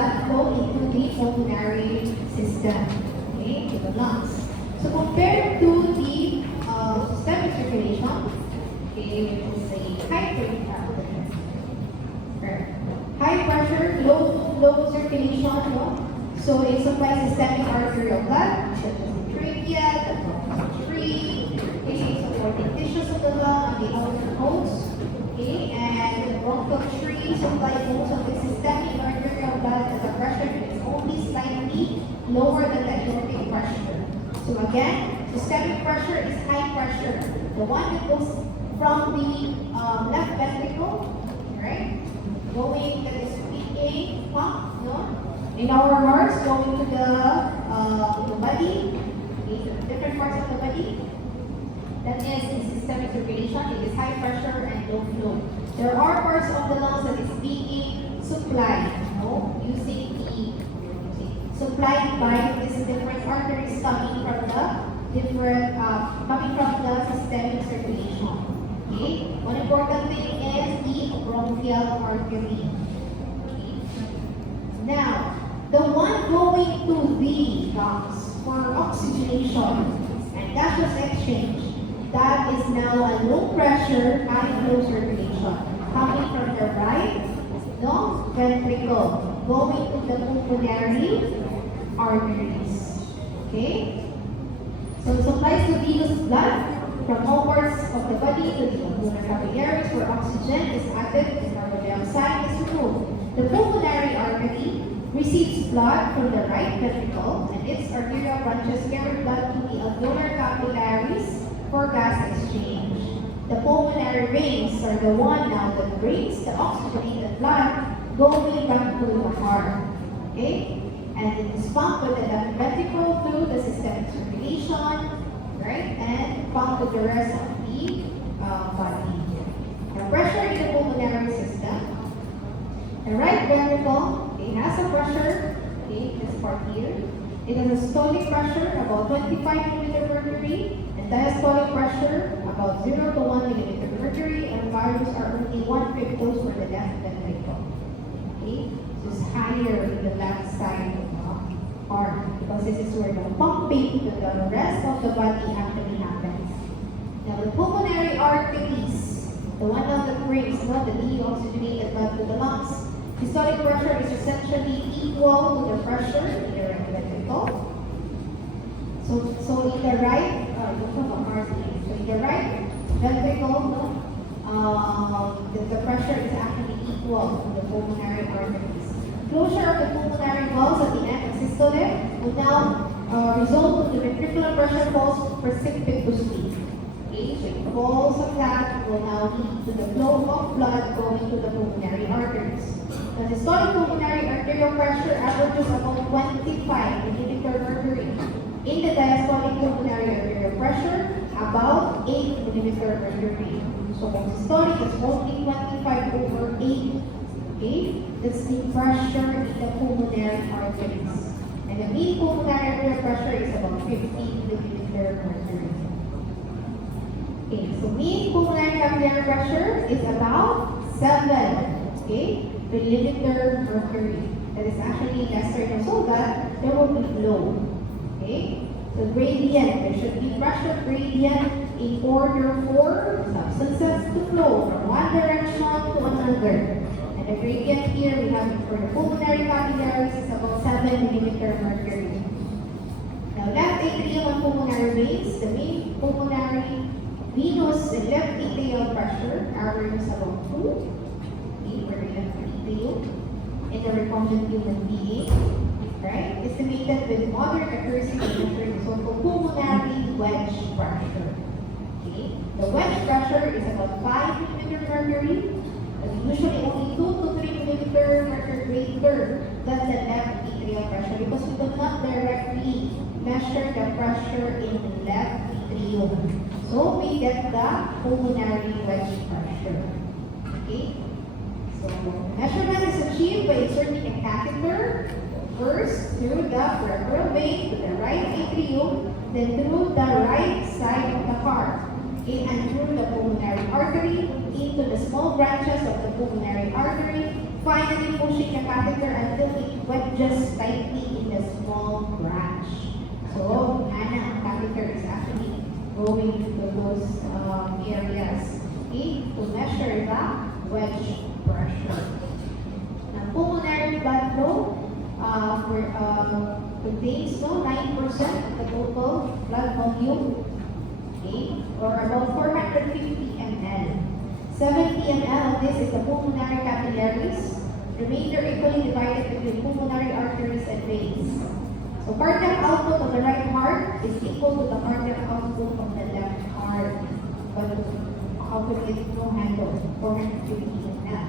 blood flow into the pulmonary system, okay, to the lungs. So compared to the systemic circulation, okay, which is a high pressure, low circulation, no? So it supplies systemic arterial blood, such as the trachea, the bronchial tree, okay, supporting tissues of the lung, and the outer coats, okay, and the bronchial tree supplies most of the systemic arterial blood at a pressure that is only slightly lower than the aortic pressure. So again, systemic pressure is high pressure, the one that goes from the left ventricle, right, going that is PA pump, no? In our hearts, going to the body, okay, to the different parts of the body. That is in systemic circulation. It is high pressure and low flow. There are parts of the lungs that is being supplied, no, using the supplied by these different arteries coming from the systemic circulation. Okay. One important thing is the bronchial artery. Okay. Now, the one going to the lungs for oxygenation and gaseous exchange, that is now a low pressure, high flow circulation coming from the right ventricle going to the pulmonary arteries. Okay? So it supplies the venous blood from all parts of the body to the alveolar capillaries where oxygen is added and carbon dioxide is removed. The pulmonary artery receives blood from the right ventricle and its arterial branches carry blood to the alveolar capillaries for gas exchange. The pulmonary veins are the one now that brings the oxygenated blood going back to the heart. Okay? And it is pumped with the left ventricle through the systemic circulation, right? And pumped to the rest of the body. The pressure in the pulmonary system. The right ventricle, it has a pressure, okay, this part here. It has a systolic pressure about 25 mm mercury and diastolic pressure about 0 to 1 mm mercury, and values are only 1/5 those for the left ventricle. Okay, so it's higher in the left side of the heart because this is where the pumping to the rest of the body actually happens. Now the pulmonary arteries, the one that brings the deoxygenated blood to the lungs. Systolic pressure is essentially equal to the pressure in the right ventricle. So in the right, so in the right ventricle, the pressure is actually equal to the pulmonary arteries. Closure of the pulmonary valves at the end of systole will now result in the ventricular pressure falls precipitously. Okay, so it falls like that, will now lead to the flow of blood going to the pulmonary arteries. The systolic pulmonary arterial pressure averages about 25 mm mercury. In the diastolic pulmonary arterial pressure, about 8 mm mercury. So systolic is only 25 over 8. Okay? That's the pressure in the pulmonary arteries. And the mean pulmonary arterial pressure is about 50 mm mercury. Okay, so mean pulmonary capillary pressure is about 7. Okay? Millimeter mercury. That is actually lesser, so that there will be flow. Okay? So gradient, there should be pressure gradient in order for substances to flow from one direction to another. And the gradient here we have for the pulmonary capillaries is about 7 millimeter mercury. Now left atrium and pulmonary veins, the main pulmonary venous and left atrial pressure averages about 2. In the recumbent human being, right? Estimated with modern accuracy to measure the so-called pulmonary wedge pressure. Okay? The wedge pressure is about 5 mm mercury, and usually only 2 to 3 mm mercury greater than the left atrial pressure because we do not directly measure the pressure in the left atrium. So we get the pulmonary wedge pressure. Okay? So measurement is achieved by inserting a catheter first through the peripheral vein to the right atrium, then through the right side of the heart, okay, and through the pulmonary artery into the small branches of the pulmonary artery, finally pushing the catheter until it wedges tightly in the small branch. So, ang catheter is actually going to those areas, okay, to measure the wedge pressure. Now, pulmonary blood flow contains 9% of the total blood volume, okay, or about 450 ml. 70 ml of this is the pulmonary capillaries, remainder equally divided between pulmonary arteries and veins. So cardiac output of the right heart is equal to the cardiac output of the left heart. But how could it handle 450 ml?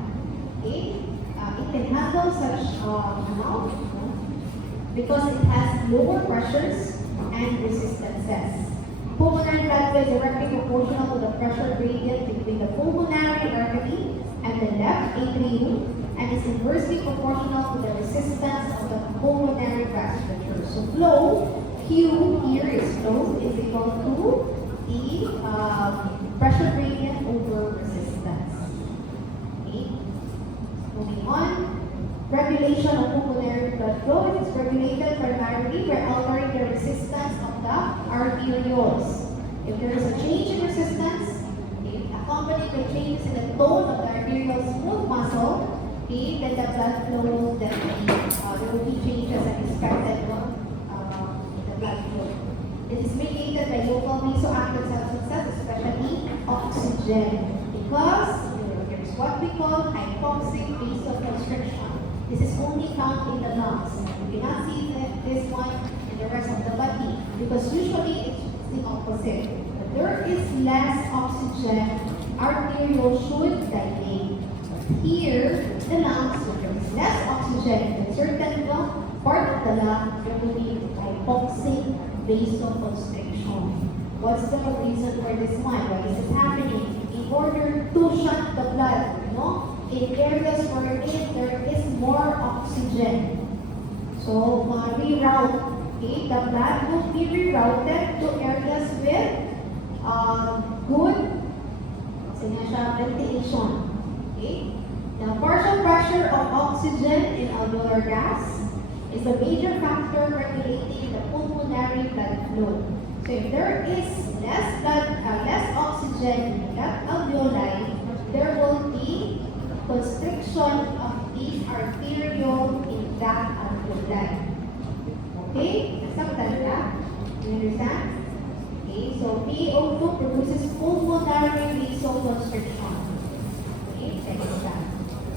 Okay? It can handle such amount because it has lower pressures and resistances. Pulmonary blood flow is directly proportional to the pressure gradient between the pulmonary artery and the left atrium, and is inversely proportional to the resistance of the pulmonary vasculature. So flow, Q here is flow is equal to the pressure gradient over resistance. Okay. Moving on. Regulation of pulmonary blood flow is regulated primarily by altering the resistance of the arterioles. If there is a change in resistance, accompanied by changes in the tone of the arterial smooth muscle, okay, then the blood flow will definitely, there will be changes as expected in the blood flow. It is mediated by local vasoactive substances, especially oxygen, because there is what we call hypoxic vasoconstriction. This is only found in the lungs. You cannot see this one in the rest of the body because usually it's the opposite. But there is less oxygen, arteriole should dilate. But here, the lungs, so there is less oxygen in certain part of the lung, there will be hypoxic vasoconstriction. What's the reason for this one? Why is it happening? In order to shunt the blood, in areas where there is more oxygen. So, reroute, okay, the blood will be rerouted to areas with good ventilation. Okay? Now, partial pressure of oxygen in alveolar gas is a major factor regulating the pulmonary blood flow. So, if there is less oxygen in that alveoli, there will be constriction of these arteriole in that alveoli. Okay? Nasaktan ka? You understand? Okay, so PaO2 produces pulmonary vasoconstriction. Okay, next that.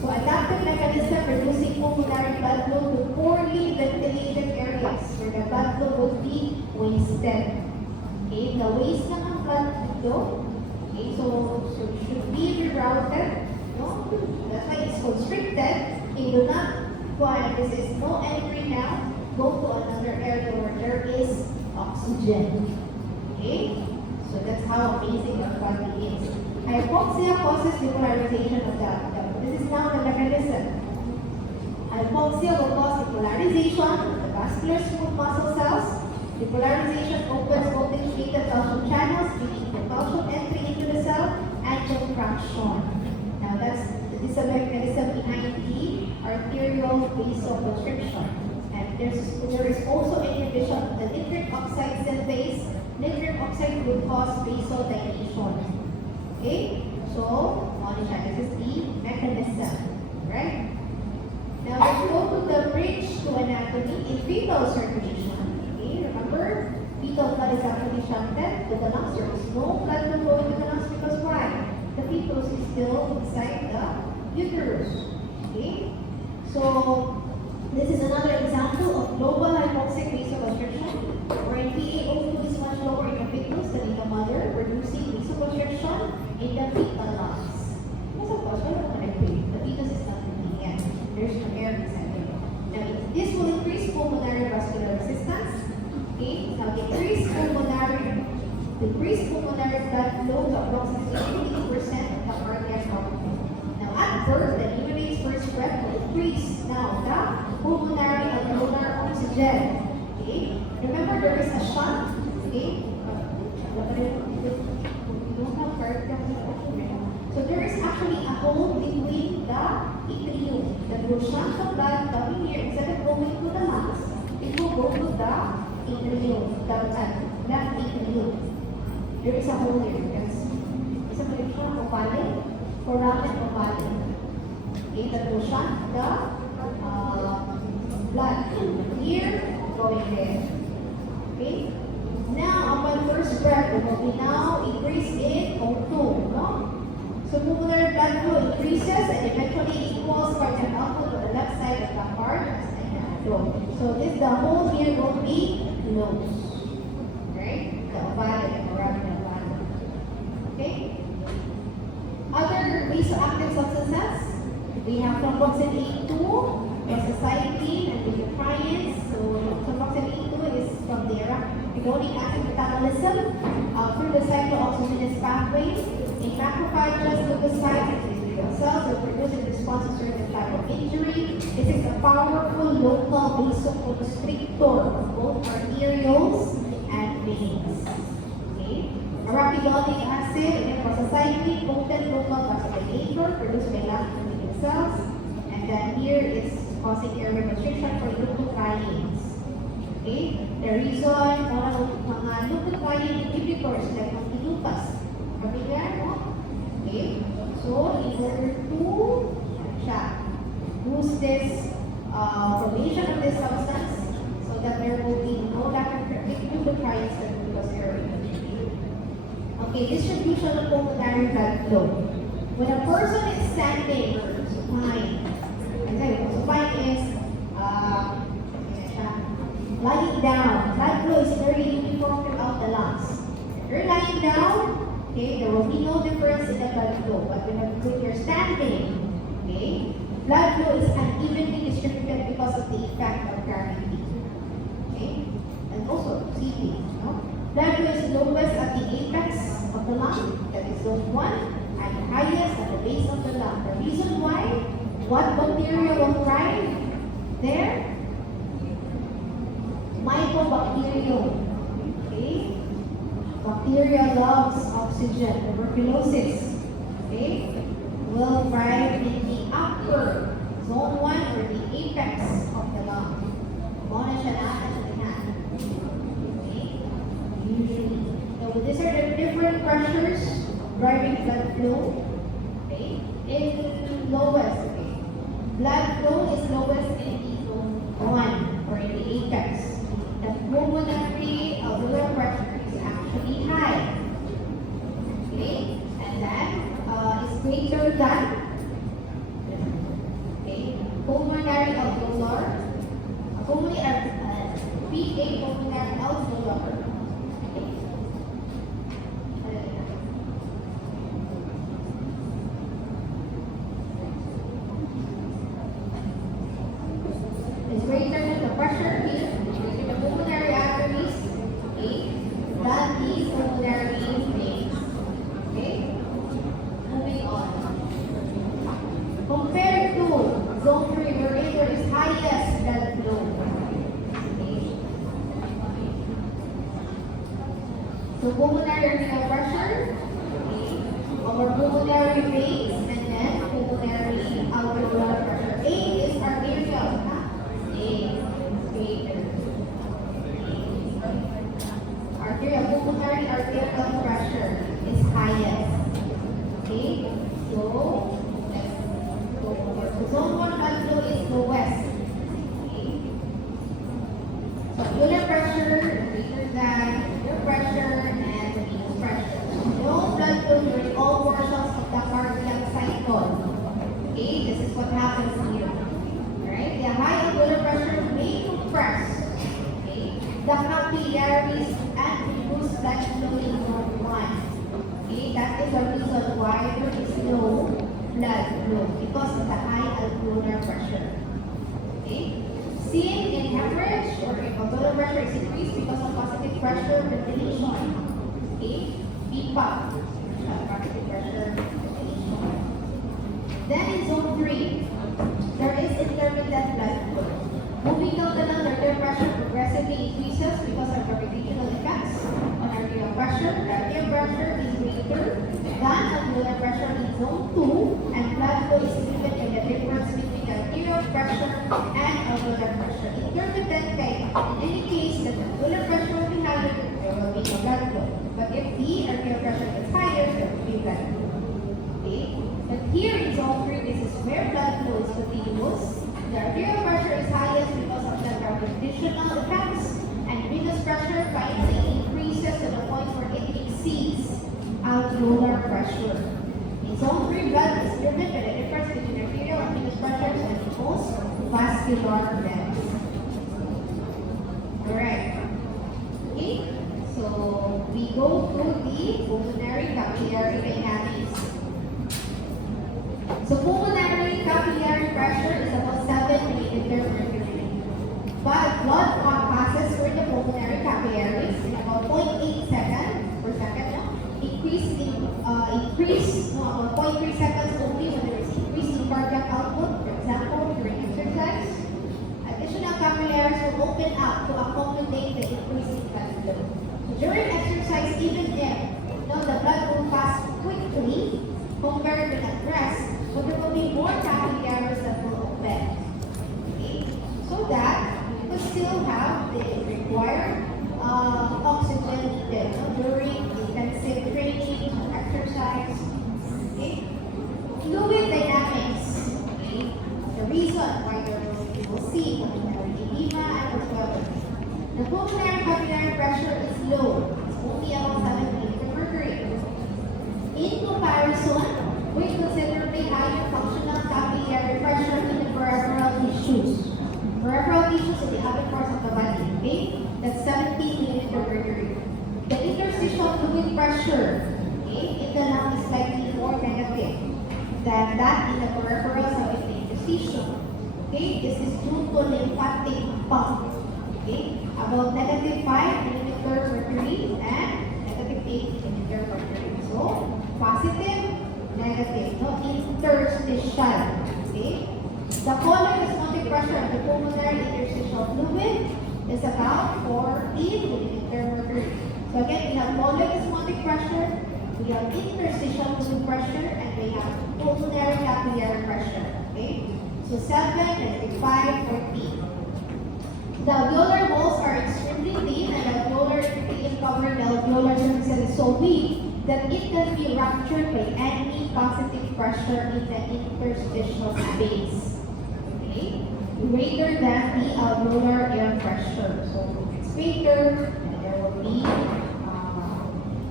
So adaptive mechanism reducing pulmonary blood flow to poorly ventilated areas where the blood flow would be wasted. Okay, the waste ng blood flow. Okay, so should be rerouted. No? That's why it's constricted. It will not require, this is no entry now, go to another area where there is oxygen. Okay? So that's how amazing our body is. Hypoxia causes depolarization of the this is now the mechanism. Hypoxia will cause depolarization of the vascular smooth muscle cells. Depolarization opens voltage-gated calcium channels, leading to calcium entry into the cell and contraction. Now this is a mechanism behind the arterial vasoconstriction. And there is also inhibition of the nitric oxide synthase. Nitric oxide will cause vasodilation. Okay? So, this is the mechanism. Right? Now let's go to the bridge to anatomy in fetal circulation. Okay? Remember, fetal blood is actually shunted to the lungs. There is no blood to go into the lungs because why? The fetus is still inside the uterus. Okay? So, this is another example of global hypoxic vasoconstriction, wherein PaO2 is much lower in the fetus than in the mother, reducing vasoconstriction in the fetal lungs. The fetus is not moving yet. There's no air inside there. Now, this will increase pulmonary vascular resistance. Okay? Now, decrease pulmonary blood flow to approximately 80% of the cardiac output. Now, at birth, the neonate's first breath will increase now the pulmonary alveolar oxygen. Okay? Remember, there is a shunt. Okay? So there is actually a hole between the atrium that will shunt the blood coming here instead of going the left atrium. There is a hole here. Yes. Isa pa rin siya, ovale, foramen ovale. Okay, that will shut the blood here, going there. Okay? Now, upon first breath, we will be now increase in O2, no? So, pulmonary blood flow increases and eventually equals cardiac output on the left side of the heart and flow. So, this, the whole here will be closed. Right? The ovale and foramen ovale. Okay? Other vasoactive substances, we have thromboxane A2, prostacyclin, and leukotrienes. So, thromboxane A2 is from the arachidonic acid metabolism through the cyclooxygenase pathways. In macrophages, leukocytes, and epithelial cells are produced in response to certain type of injury. This is a powerful local vasoconstrictor of both arterioles and veins. Okay? Arachidonic acid and prostacyclin, potent local vasodilator produced by lactic cells. And then here is causing airway restriction for leukotrienes. Okay? The reason mga leukotriene inhibitors like montelukast. Familiar, no? Okay? So, in order to boost this formation of this substance so that there will be no leukotrienes that will cause airway restriction. Okay, distribution of pulmonary blood flow. When a person is standing or supine, supine is lying down. Blood flow is very uniform throughout the lungs. If you're lying down, okay, there will be no difference in the blood flow. But when you're standing, okay, blood flow is unevenly distributed because of the effect of gravity. Okay, and also CP. No? Blood flow is lowest at the apex of the lung, that is zone 1, and highest at the base of the lung. The reason why, what bacteria will thrive there? Mycobacterium. Okay? Bacteria loves oxygen. Tuberculosis. Okay? Will thrive in the upper zone 1 or the apex of the lung. Muna siya natin sa tinan. Okay? Usually. So these are the different pressures driving blood flow. Okay? In lowest, okay? Blood flow is lowest in the zone 1 or in the apex. The pulmonary alveolar pressure is actually high. Okay? And that is greater than pulmonary alveolar, PA pulmonary alveolar. Is greater than the pressure here, the pulmonary arteries, okay, than the pulmonary veins. Okay? Moving on. Compared to zone 3, where there is highest blood flow. Okay? So pulmonary arterial pressure, okay, our pulmonary veins, and then pulmonary alveolar pressure. A is arterial, huh? Arterial, pulmonary arterial pressure is highest. Okay, so let's go over. So zone 1 blood flow is lowest. Okay, so blood pressure greater than your pressure and the venous pressure. No blood flow during all portions of the cardiac cycle. Okay, this is what happens here. Alright, the high blood pressure may compress, okay, the capillaries and reduce blood flow in zone 1. Okay, that is the reason why there is no blood flow because of the high alveolar pressure. Okay, seen in hemorrhage or if alveolar pressure is increased because of positive pressure ventilation. Okay, BPAP, positive pressure ventilation. Then in zone 3, there is intermittent blood flow. Moving down the lung, arterial pressure progressively increases because of gravitational effects on arterial pressure. The arterial pressure is greater than alveolar pressure in zone 2, and blood flow is driven by the difference between arterial pressure and alveolar pressure. Intermittent, in any case, the alveolar pressure will be higher if the arterial pressure is higher, there will be blood flow. Okay? But here in zone 3, this is where blood flow is continuous. The arterial pressure is highest because of the gravitational effects, and venous pressure finally increases to the point where it exceeds alveolar pressure. In zone 3, blood is driven by the difference between arterial and venous pressures and most vascular events. Alright. Okay, so we go through the pulmonary capillary dynamics. So pulmonary capillary pressure is about 7 millimeters mercury. But blood passes through the pulmonary capillaries in about 0.8 seconds per second. No? About 0.3 seconds only when there is increase in cardiac output, for example, during exercise. Additional capillaries will open up to accommodate the increase in blood flow. So during exercise, even if the blood will pass quickly compared with at rest, but there will be more capillaries that will open. Okay? So that you could still have the required oxygen needed during intensive training or exercise. Okay? Fluid dynamics. Okay? The reason why you will see pulmonary edema and whatsoever. The pulmonary capillary pressure is low. It's only about 7 millimeters mercury. In comparison with considerably higher functional capillary pressure in the peripheral tissues. Peripheral tissues in the other parts of the body. Okay? That's 17 millimeters mercury. The interstitial fluid pressure in the lung is slightly more negative than that in the peripherals of the interstitial. Okay, this is due to lymphatic pump. Okay, about negative 5 millimeters mercury and negative 8 millimeters mercury. So, positive, negative, no interstitial. Okay, the colloid osmotic pressure of the pulmonary interstitial fluid is about 14 millimeters mercury. So again, we have colloid osmotic pressure, we have interstitial fluid pressure, and we have pulmonary capillary pressure. Okay? So 7, negative 5, 14. The alveolar walls are extremely thin, and the alveolar epithelium covering the alveolar surface is so weak that it can be ruptured by any positive pressure in the interstitial space. Okay? Greater than the alveolar air pressure. So it's greater, and there will be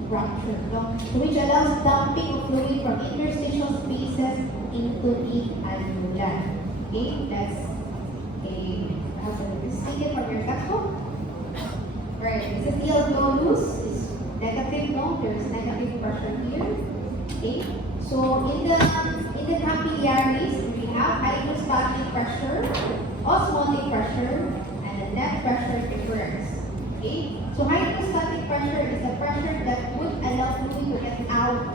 rupture, which allows dumping of fluid from interstitial spaces into the alveoli. Okay, that's taken from your textbook. Right, this is the alveolus. It's negative, no? There's negative pressure here. Okay, so in the capillaries, we have hydrostatic pressure, osmotic pressure, and the net pressure difference. Okay, so hydrostatic pressure is the pressure that would allow fluid to get out.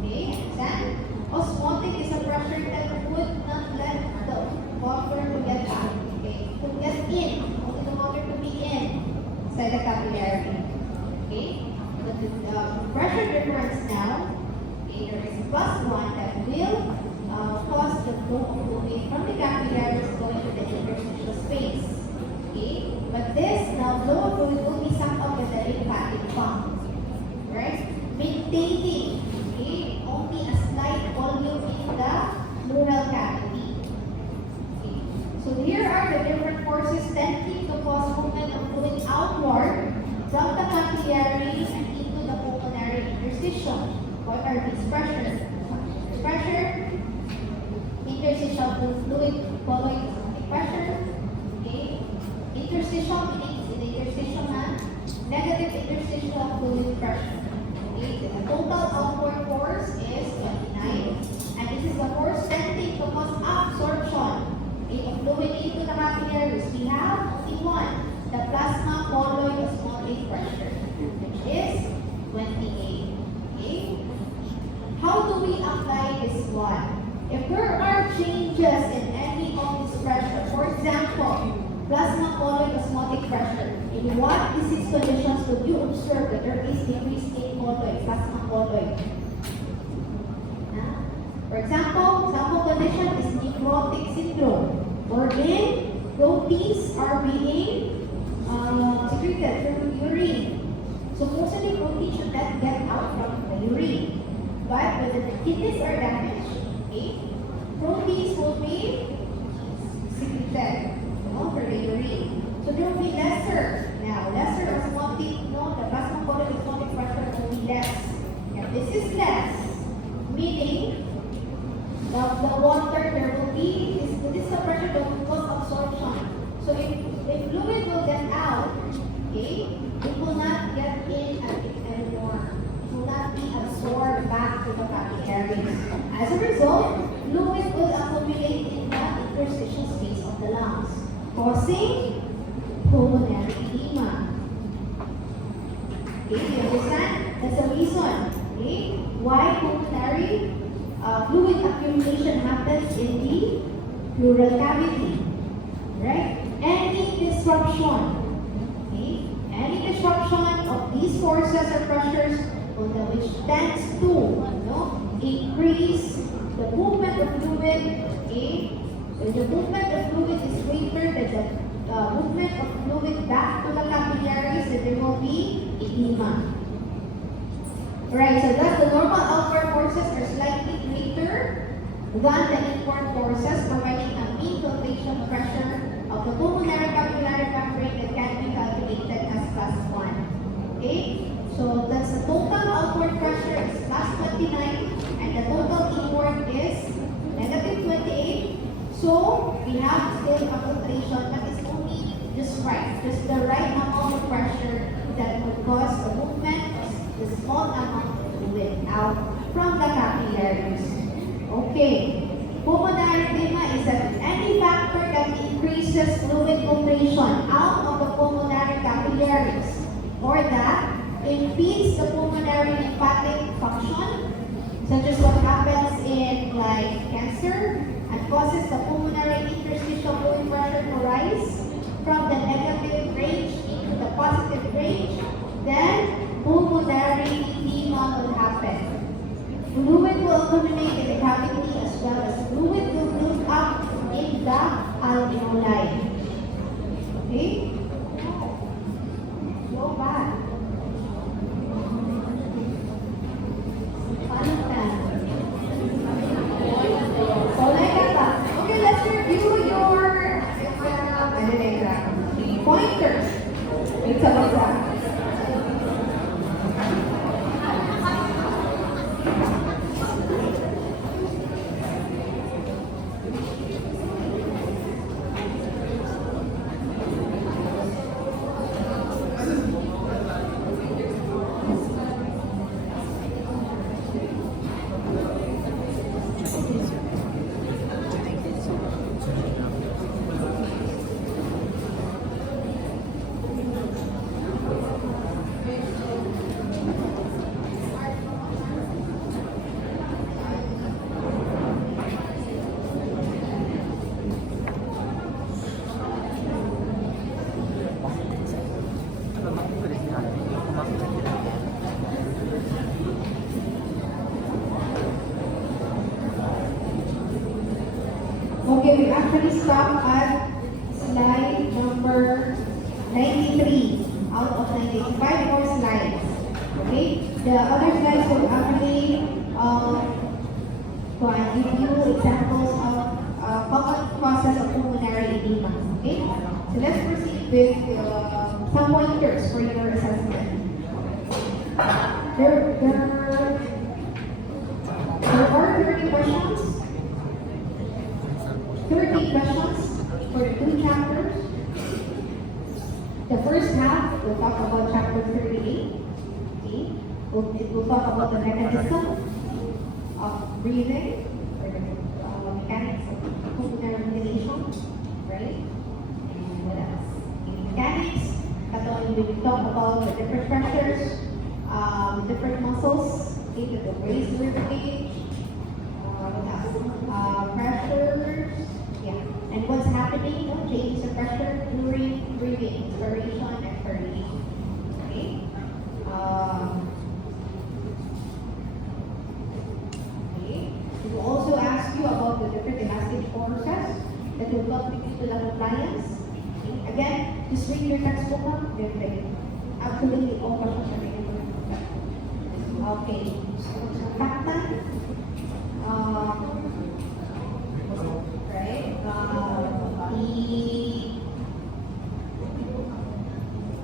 Okay, understand? Osmotic is a pressure that would not let the water to get out. Okay, to get in, only the water to be inside the capillary. Okay, but the pressure difference now, okay, there is plus 1 that will cause the flow of fluid from the capillaries going to the interstitial space. Okay, but this now flow of fluid will be sucked up by the lymphatic pump, right? Maintaining only a slight volume in the pleural cavity. Okay. So here are the different forces tending to cause movement of fluid outward from the capillaries and into the pulmonary interstitial. What are these pressures? Pressure, interstitial fluid, colloid pressure. Okay. Interstitial means in the interstitial man, negative interstitial fluid pressure. Okay. The total outward force is 29, and this is the force tending to cause absorption of fluid into the capillaries. We have only one, the plasma colloid osmotic pressure, which is 28. Okay. How do we apply this one? If there are changes in any of this pressure, for example, plasma colloid osmotic pressure, in what disease conditions would you observe that there is decrease in colloid, plasma colloid? For example, sample condition is nephrotic syndrome, wherein proteins are being secreted through urine. So Supposedly, protein should not get out from the urine. But when the kidneys are damaged, okay, proteins will be secreted, for the urine. So there will be lesser osmotic, the plasma column osmotic pressure will be less. If this is less, meaning the water there will be, this is the pressure that will cause absorption. So if fluid will get out, okay, it will not get in anymore. It will not be absorbed back to the capillaries. As a result, fluid will accumulate in the interstitial space of the lungs, causing pulmonary edema. Okay, you understand? That's the reason, okay, why pulmonary fluid accumulation happens in the pleural cavity, right? Any disruption of these forces or pressures which tends to increase the movement of fluid. Okay? When the movement of fluid is greater than the movement of fluid back to the capillaries, then there will be edema. Right, so thus the normal outward forces are slightly greater than the inward forces, providing a mean filtration pressure of the pulmonary capillary membrane that can be calculated as class 1. Okay? So that's the total outward pressure is plus 29 and the total inward is negative 28. So we have still a filtration that is only just right. Just the right amount of pressure that would cause the movement of the small amount of fluid out from the capillaries. Okay. Pulmonary edema is any factor that increases fluid filtration out of the pulmonary capillaries or that impedes the pulmonary lymphatic function, such as what happens in like cancer and causes the pulmonary interstitial fluid pressure to rise from the negative range into the positive range, then pulmonary edema will happen. Fluid will accumulate in the cavity as well as fluid will build up in the alveoli. Okay? Go back. Okay, let's review your pointers. It's about that. Okay, we actually stopped at slide number 93 out of 95 more slides. Okay, the other slides will actually give you examples of common causes of pulmonary edema. Okay, so let's proceed with some pointers for your assessment. There are 30 questions. 30 questions for the 2 chapters. The first half, we'll talk about chapter 38. Okay? We'll talk about the mechanism of breathing, or the mechanics of pulmonary ventilation, right? And what else? In mechanics, we will talk about the different pressures, different muscles, okay, the raise the rib cage, pressures, and what's happening, changes the pressure during breathing, inspiration, expiration. Okay? We will also ask you about the different elastic forces that will contribute to the compliance. Okay? Again, just read your textbook up. Actually, all questions are related. Okay. Fakta. Right? The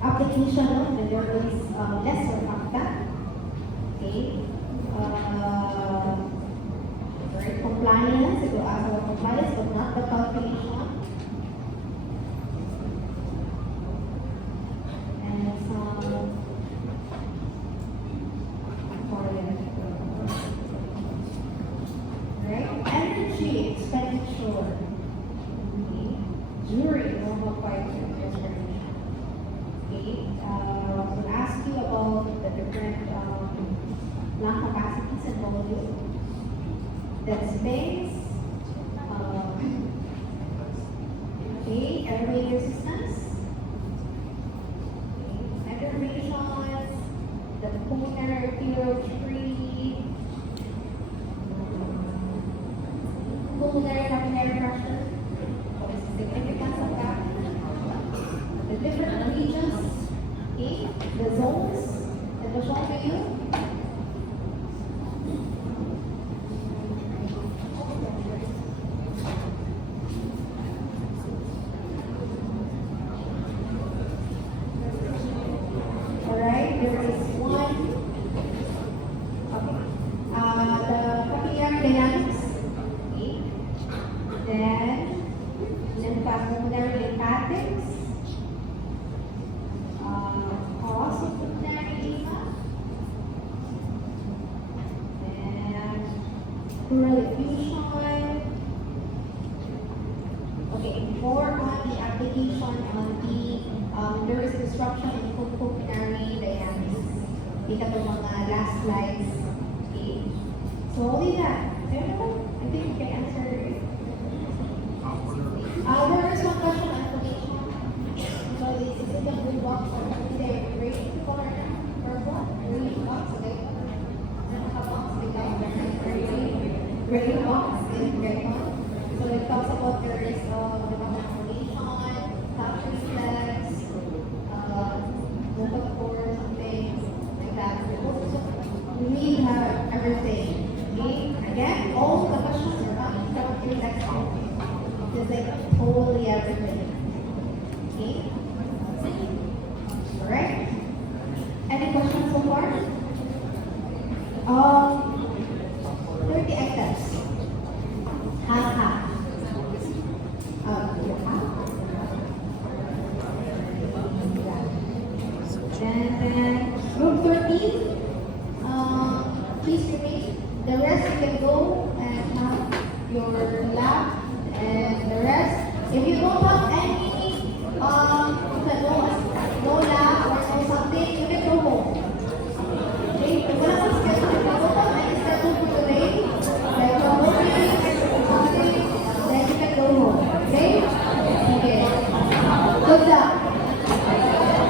application of the there is lesser fakta. Okay. Right? Compliance. It will ask about compliance, but not the calculation. And some right? Energy expenditure. Okay. During normal part of respiration. Okay. We'll ask you about the different lung capacities and volume. That space. Okay. Airway resistance. Affirmations, the pulmonary arterial tree, pulmonary capillary pressure, what is the significance of that? The different regions, okay, the zones that was shown to you. Alright, there is one. Okay. The capillary dynamics. Okay. Then pulmonary lymphatics. Also pulmonary edema. And pleural effusion. Okay, more on the application on the there is disruption in pulmonary dynamics. Kita po mga last slides. Okay. So only that. I think you can answer it. There is one question on information. So this is the blue box or the rating color purple. Rating box, okay. Rating box is great one. So it talks about there is information, capture steps, look for something like that. So we need to have everything. Okay? Again, all the questions are not introductory textbook. It's like totally everything. Okay? Alright? Any questions so far? 30 items. Half. And then room 13, please remain. The rest you can go and have your lab and the rest. If you don't have